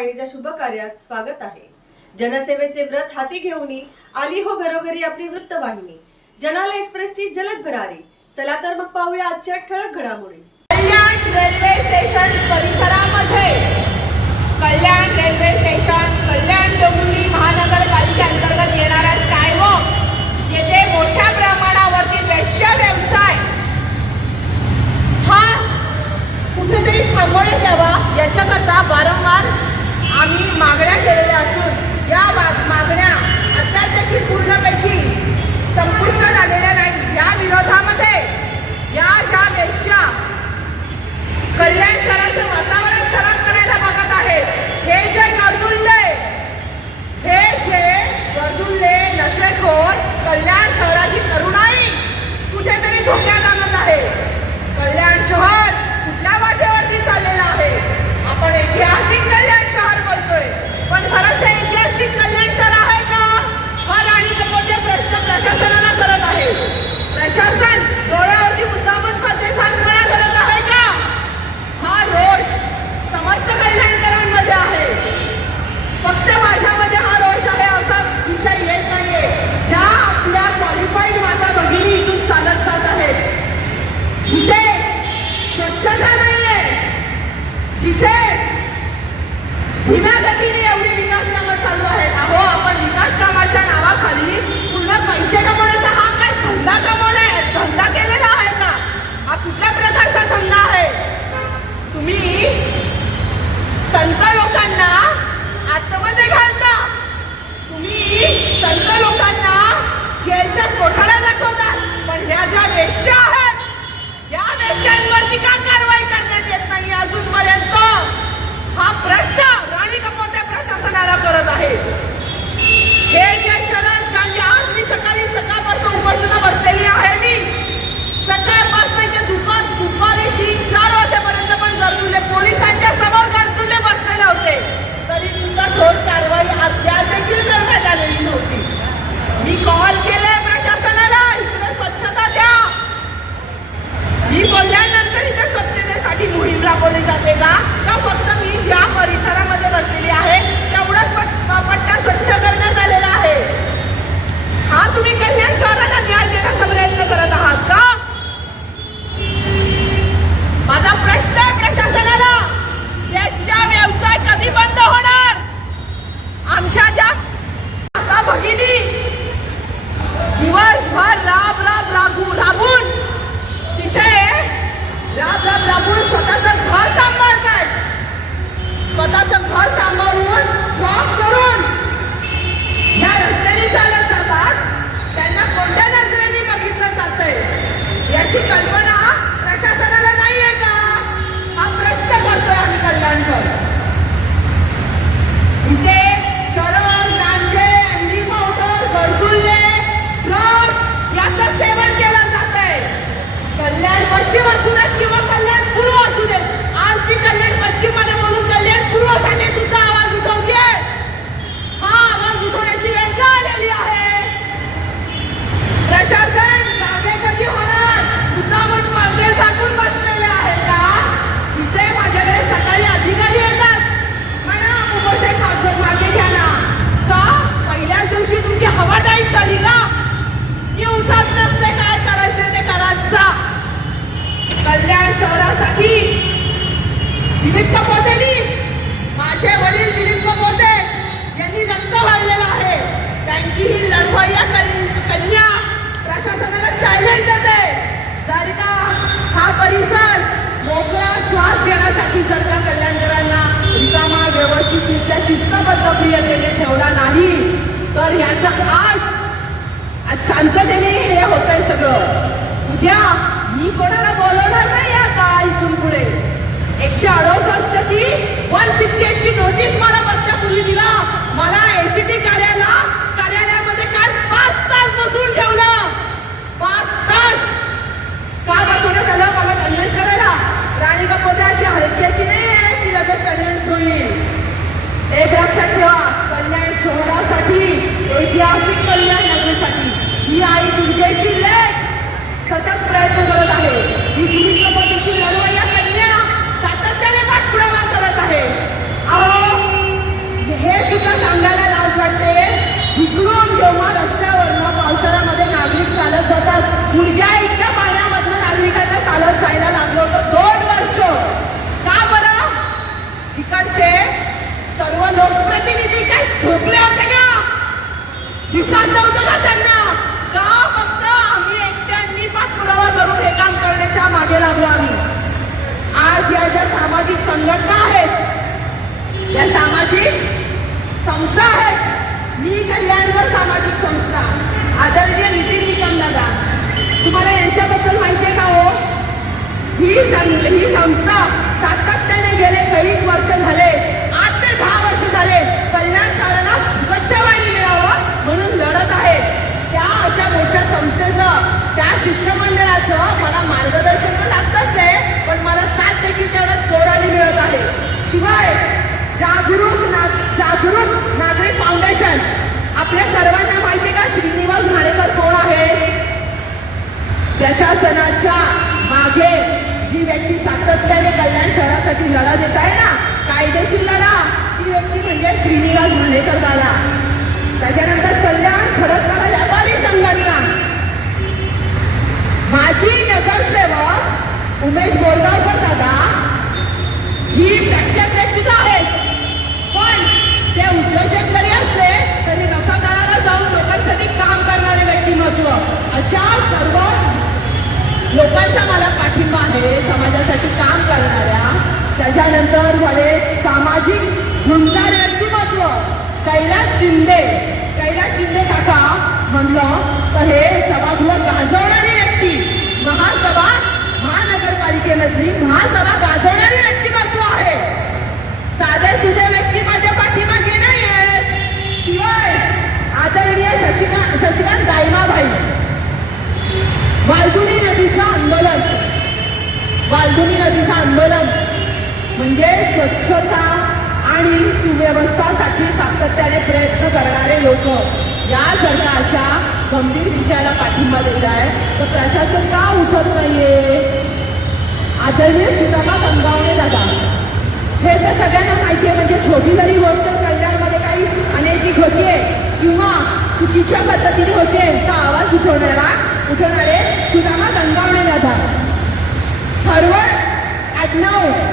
वाहिनीच्या शुभ कार्यात स्वागत आहे. जनसेवेचे व्रत हाती घेऊन आली हो घरोघरी आपली वृत्तवाहिनी जनाला एक्सप्रेसची जलद भरारी. चला तर मग पाहूया आजच्या ठळक घडामोडी. कल्याण रेल्वे स्टेशन परिसरामध्ये. कल्याण रेल्वे स्टेशन कल्याण डोंबिवली महानगरपालिकेअंतर्गत येणाऱ्या स्कायवॉक येथे मोठ्या प्रमाणावरती वेश्या व्यवसाय. हा कुठेतरी थांबवण्यात यावा याच्याकरता वारंवार आम्ही मागण्या केलेल्या असून या मागण्या अत्यंत देखील पूर्णपैकी संपुष्टात आलेल्या नाही. या विरोधामध्ये या ज्या वेश्या कल्याण शहराचं वातावरण खराब करायला बघत आहेत हे जे गर्दुल्ले हे जे गर्दुल्ले नशेखोर कल्याण शहराची तरुणाई कुठेतरी धोक्यात आणत आहे कल्याण शहर कुठल्या वाटेवरती चाललेलं आहे आपण ऐतिहासिक कल्याण शहर बोलतोय पण खरंच हे ऐतिहासिक कल्याण शहर आहे का हा राणी कपूरचे प्रश्न प्रशासनाला करत आहे प्रशासन डोळ्यावरती मुद्दामून फते सांगणा करत आहे का हा रोष समस्त कल्याणकरांमध्ये आहे फक्त माझ्यामध्ये हा रोष आहे असा विषय येत नाहीये ज्या आपल्या क्वालिफाईड माता भगिनी इथून चालत जात आहेत जिथे स्वच्छता नाहीये जिथे धीम्या गतीने एवढी विकास कामं चालू आहेत. अहो आपण विकास कामाच्या नावाखाली पूर्ण पैसे कमवण्याचा हा काय धंदा कमवणे धंदा केलेला आहे ना हा कुठल्या प्रकारचा धंदा आहे? तुम्ही संत लोकांना आतमध्ये घालता. तुम्ही संत लोकांना जेलच्या कोठाला दाखवतात पण ह्या ज्या वेश्या आहेत या वेश्यांवरती का कारवाई करण्यात येत नाही अजूनपर्यंत हा प्रश्न राणी कपोते प्रशासनाला करत आहे हे जे चरण गांधी आज मी सकाळी सकाळपासून उपोषणा बसलेली आहे मी सकाळपासून इथे दुपार दुपारी तीन चार वाजेपर्यंत पण गर्दुले पोलिसांच्या समोर गर्दुले बसलेले होते तरी सुद्धा ठोस कारवाई अद्याप देखील करण्यात आलेली नव्हती मी कॉल केले प्रशासनाला इकडे स्वच्छता द्या मी बोलल्यानंतर इथे स्वच्छतेसाठी मोहीम राबवली जाते का का फक्त मी ज्या परिसरामध्ये बसलेली आहे तेवढाच पट- पट्टा स्वच्छ करण्यात आलेला आहे हा तुम्ही कल्याण शहराला न्याय देण्याचा प्रयत्न करत आहात का माझा प्रश्न आहे प्रशासनाला वेश्या व्यवसाय कधी बंद होणार आमच्या ज्या आता भगिनी दिवसभर राब राब राबू राबून. तिथे राब राब राबून स्वतःचं घर सांभाळतायत. स्वतःचं घर सांभाळून जॉब करून. या रस्त्याने चालत जातात. त्यांना कोणत्या नजरेने बघितलं जात याची कल्पना श्वास जर कल्याणकरांना रिकामा व्यवस्थितरित्या शिस्तबद्ध प्रियतेने ठेवला नाही. तर ह्याचं आज आज शांततेने हे होतंय सगळं. उद्या मी कोणाला बोलवणार नाही आता इथून पुढे. एकशे अडोसष्टची वन सिक्स्टी एटची नोटीस मला बसण्यापूर्वी दिला. मला एसीटी कार्याला कार्यालयामध्ये काल पाच तास बसून ठेवलं पाच तास का बसवण्यात आलं मला कन्व्हिन्स करायला राणी कपोते अशी हलक्याची नाही आहे की लगेच कन्व्हिन्स होईल एक लक्षात ठेवा कल्याण शहरासाठी ऐतिहासिक कल्याण नगरीसाठी ही आई तुमच्याची लेख सतत प्रयत्न करत आहे ही तुम्ही कपटीची लढवय्या कन्या सातत्याने पाठपुरावा करत आहे अहो सतत गुडघ्या इतक्या पाण्यामधनं नागरिकांना चालत जायला लागलो होतं दोन वर्ष का बरं इकडचे सर्व लोकप्रतिनिधी काय झोपले होते का दिसत नव्हतं का त्यांना. का फक्त आम्ही एकट्यांनी पाठपुरावा करून हे काम करण्याच्या मागे लागलो आम्ही? आज या ज्या सामाजिक संघटना आहेत या सामाजिक संस्था आहेत मी कल्याणकर सामाजिक संस्था आदरणीय नितीन निकम दादा तुम्हाला यांच्याबद्दल माहिती आहे का हो? ही सं- ही संस्था सातत्याने गेले काही वर्ष झाले आठ ते दहा वर्ष झाले कल्याण अशा मोठ्या संस्थेचं त्या शिष्टमंडळाचं मला मार्गदर्शन तर लागतच आहे पण मला सात देखील तेवढं जोराने मिळत आहे. शिवाय जागरूक ना जागरूक नागरिक फाउंडेशन आपल्या सर्वांना माहिती का श्रीनिवास घाणेकर कोण आहे? प्रशासनाच्या मागे जी व्यक्ती सातत्याने कल्याण शहरासाठी लढा देत आहे ना कायदेशीर लढा ती व्यक्ती म्हणजे श्रीनिवास घाणेकर दादा त्याच्यानंतर कल्याण खडकवाला व्यापारी संघटना माझी नगरसेवक उमेश बोरगावकर दादा ही प्रख्यात व्यक्तीच आहे पण ते उद्योजक जरी असले तरी रसातळाला जाऊन लोकांसाठी काम करणारे व्यक्तिमत्व ज्या सर्व लोकांचा मला पाठिंबा आहे समाजासाठी काम करणाऱ्या त्याच्यानंतर झाले सामाजिक गुंजार व्यक्तिमत्व कैलास शिंदे कैलास शिंदे काका म्हणलं तर हे सभागृह गाजवणारी व्यक्ती महासभा महानगरपालिकेमधली महासभा गाजव म्हणजे स्वच्छता आणि सुव्यवस्थासाठी सातत्याने प्रयत्न करणारे लोक या जर अशा गंभीर विषयाला पाठिंबा देत आहे तर प्रशासन का उठत नाहीये? आदरणीय सुद्धा गंगावणे दादा हे तर सगळ्यांना माहिती आहे म्हणजे छोटी जरी गोष्ट कल्याणमध्ये काही अनैतिक होतीये किंवा चुकीच्या पद्धतीने होते तर आवाज उठवणारा उठवणारे सुदामा गंगावणे दादा. थरवड आडनाव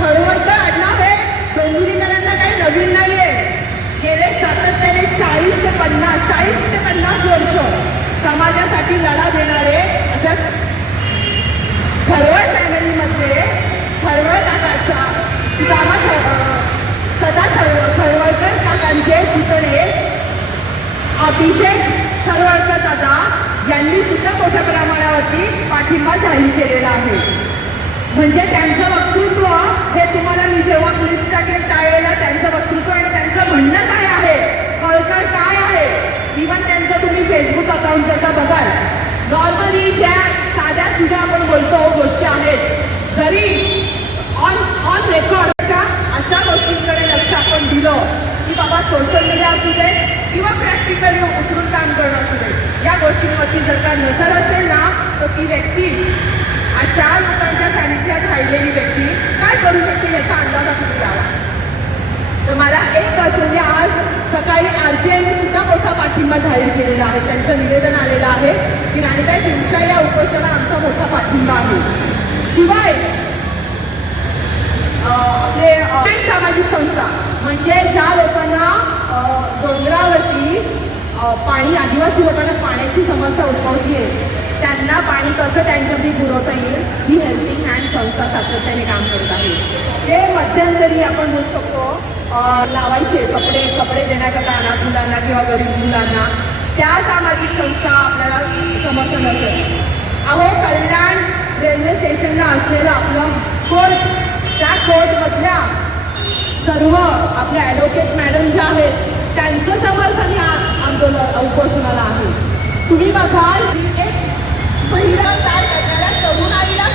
थरवडचं आडनाव हे डोंबिवलीकरांना काही नवीन नाहीये. गेले सातत्याने चाळीस ते पन्नास चाळीस ते पन्नास वर्ष समाजासाठी लढा देणारे अशा खरवळ फॅमिलीमध्ये खरवळ काकाचा सदा खरवळकर थरवडकर काकांचे पुतणे अभिषेक खरवळकर दादा यांनी सुद्धा मोठ्या प्रमाणावरती पाठिंबा जाहीर केलेला आहे. म्हणजे त्यांचं वक्तृत्व हे तुम्हाला मी जेव्हा पोलीस टाकेल त्यावेळेला त्यांचं वक्तृत्व आणि त्यांचं म्हणणं काय आहे कळकळ काय आहे? इव्हन त्यांचं तुम्ही फेसबुक अकाउंट त्याचा बघाल नॉर्मली ज्या साध्या सुद्धा आपण बोलतो गोष्टी आहेत. जरी ऑन ऑन रेकॉर्ड का अशा गोष्टींकडे लक्ष आपण दिलं की बाबा सोशल मीडिया असू दे किंवा प्रॅक्टिकली उतरून काम करणं असू दे या गोष्टींवरती जर का नजर असेल ना तर ती व्यक्ती अशा लोकांच्या सानिध्यात राहिलेली व्यक्ती काय करू शकते याचा अंदाज आपण द्यावा तर मला एकच म्हणजे आज सकाळी आर पी आयने सुद्धा मोठा पाठिंबा जाहीर केलेला आहे. त्यांचं निवेदन आलेलं आहे की राणीताई तुमच्या या उपोषणाला आमचा मोठा पाठिंबा आहे. शिवाय आपले सामाजिक संस्था म्हणजे ज्या लोकांना डोंगरावरती पाणी आदिवासी लोकांना पाण्याची समस्या उद्भवली आहे त्यांना पाणी कसं त्यांच्याशी पुरवता येईल ही हेल्पिंग हँड संस्था सातत्याने काम करत आहे. ते मध्यंतरी आपण म्हणू शकतो लावायचे कपडे कपडे देण्याकरता अनाथ मुलांना किंवा गरीब मुलांना त्या सामाजिक संस्था आपल्याला समर्थन असेल अहो कल्याण रेल्वे स्टेशनला असलेलं आपलं कोर्ट त्या कोर्टमधल्या सर्व आपल्या ॲडव्होकेट मॅडम ज्या आहेत त्यांचं समर्थन या आंदोलन उपोषणाला आहे. तुम्ही बघाल पहिला तार करणाऱ्या तरुणाईला